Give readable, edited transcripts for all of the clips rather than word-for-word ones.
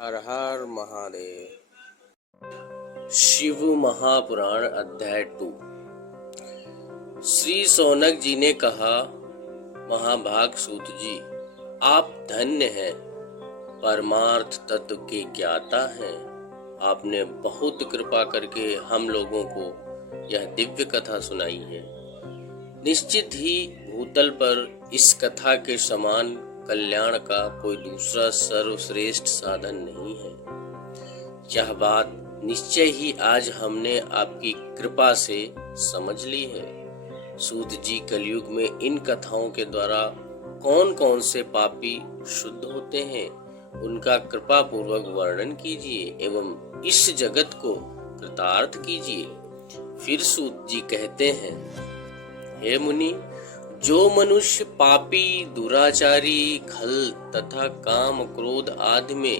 हर हर महादेव। शिव महापुराण अध्याय 2। श्री सौनक जी ने कहा, महाभाग सूत जी, आप धन्य हैं, परमार्थ तत्व के ज्ञाता हैं। आपने बहुत कृपा करके हम लोगों को यह दिव्य कथा सुनाई है। निश्चित ही भूतल पर इस कथा के समान कल्याण का कोई दूसरा सर्वश्रेष्ठ साधन नहीं है। यह बात निश्चय ही आज हमने आपकी कृपा से समझ ली है। सूत जी, कलयुग में इन कथाओं के द्वारा कौन कौन से पापी शुद्ध होते हैं, उनका कृपा पूर्वक वर्णन कीजिए एवं इस जगत को कृतार्थ कीजिए। फिर सूत जी कहते हैं, हे मुनि, जो मनुष्य पापी, दुराचारी, खल तथा काम क्रोध आदि में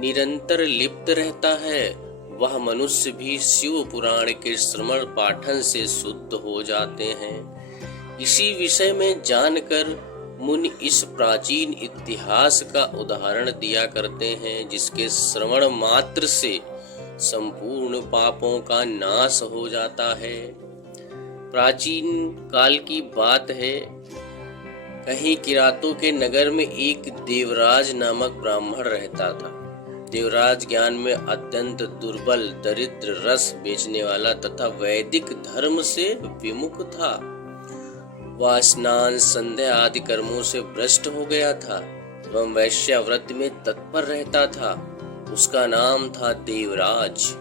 निरंतर लिप्त रहता है, वह मनुष्य भी शिव पुराण के श्रवण पाठन से शुद्ध हो जाते हैं। इसी विषय में जानकर मुनि इस प्राचीन इतिहास का उदाहरण दिया करते हैं, जिसके श्रवण मात्र से संपूर्ण पापों का नाश हो जाता है। प्राचीन काल की बात है, कहीं किरातों के नगर में एक देवराज नामक ब्राह्मण रहता था। देवराज ज्ञान में अत्यंत दुर्बल, दरिद्र, रस बेचने वाला तथा वैदिक धर्म से विमुख था। वह स्नान, संध्या आदि कर्मों से भ्रष्ट हो गया था एवं वैश्यावृत्ति में तत्पर रहता था। उसका नाम था देवराज।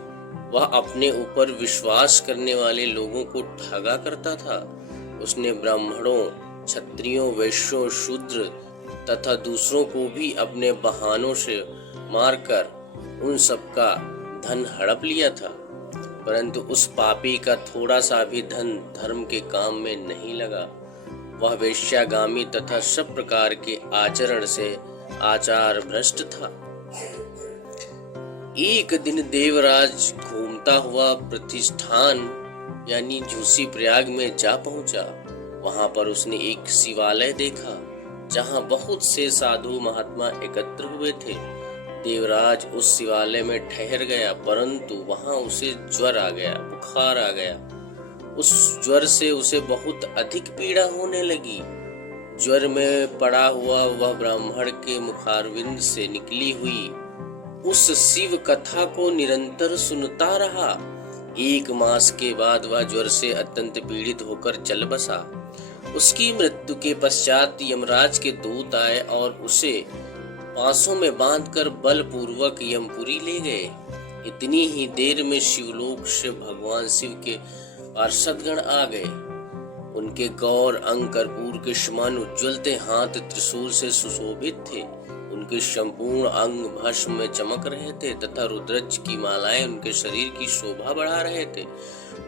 वह अपने ऊपर विश्वास करने वाले लोगों को ठगा करता था। उसने ब्राह्मणों, क्षत्रियों, वैश्यों, शूद्र तथा दूसरों को भी अपने बहानों से मारकर उन सबका धन हड़प लिया था। परंतु उस पापी का थोड़ा सा भी धन धर्म के काम में नहीं लगा। वह वेश्यागामी तथा सब प्रकार के आचरण से आचार भ्रष्ट था। एक दिन देवराज घूमता हुआ प्रतिष्ठान यानी झूसी प्रयाग में जा पहुंचा। वहां पर उसने एक शिवालय देखा, जहां बहुत से साधु महात्मा एकत्र हुए थे। देवराज उस शिवालय में ठहर गया, परंतु वहां उसे ज्वर आ गया, बुखार आ गया। उस ज्वर से उसे बहुत अधिक पीड़ा होने लगी। ज्वर में पड़ा हुआ वह ब्राह्मण के मुखारविंद से निकली हुई उस शिव कथा को निरंतर सुनता रहा। 1 मास के बाद वह ज्वर से अत्यंत पीड़ित होकर चल बसा। उसकी मृत्यु के पश्चात यमराज के दूत आए और उसे पांसों में बांधकर बलपूर्वक यमपुरी ले गए। इतनी ही देर में शिवलोक से भगवान शिव के पार्षदगण आ गए। उनके गौर अंग कर्पूर के समान उज्ज्वल थे, हाथ त्रिशूल से सुशोभित थे। उनके संपूर्ण अंग भस्म में चमक रहे थे तथा रुद्राक्ष की मालाएं उनके शरीर की शोभा बढ़ा रहे थे।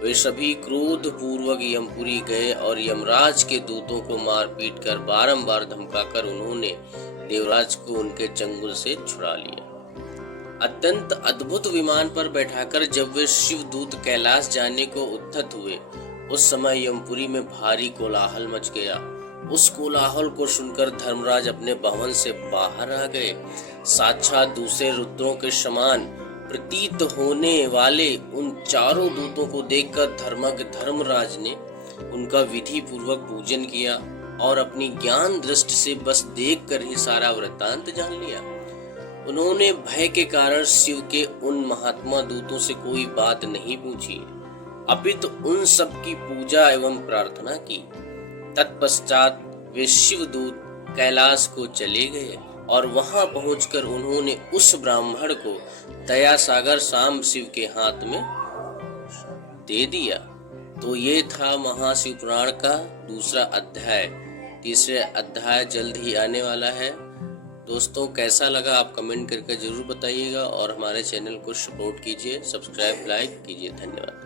वे सभी क्रोध पूर्वक यमपुरी गए और यमराज के दूतों को मार पीट कर बारंबार धमकाकर उन्होंने देवराज को उनके चंगुल से छुड़ा लिया। अत्यंत अद्भुत विमान पर बैठाकर जब वे शिवदूत कैलाश जाने को उद्यत हुए, उस समय यमपुरी में भारी कोलाहल मच गया। उस कोलाहल को सुनकर धर्मराज अपने भवन से बाहर आ गए। साक्षात दूसरे रुद्रों के समान प्रतीत होने वाले उन चारों दूतों को देखकर धर्मज्ञ धर्मराज ने उनका विधि पूर्वक पूजन किया और अपनी ज्ञान दृष्टि से बस देखकर ही सारा वृत्तांत जान लिया। उन्होंने भय के कारण शिव के उन महात्मा दूतों से कोई बात नहीं पूछी, अपितु उन सब की पूजा एवं प्रार्थना की। तत्पश्चात वे शिवदूत कैलाश को चले गए और वहां पहुंचकर उन्होंने उस ब्राह्मण को दया सागर सांब शिव के हाथ में दे दिया। तो ये था महाशिव पुराण का दूसरा अध्याय। तीसरे अध्याय जल्द ही आने वाला है। दोस्तों, कैसा लगा आप कमेंट करके जरूर बताइएगा और हमारे चैनल को सपोर्ट कीजिए, सब्सक्राइब, लाइक कीजिए। धन्यवाद।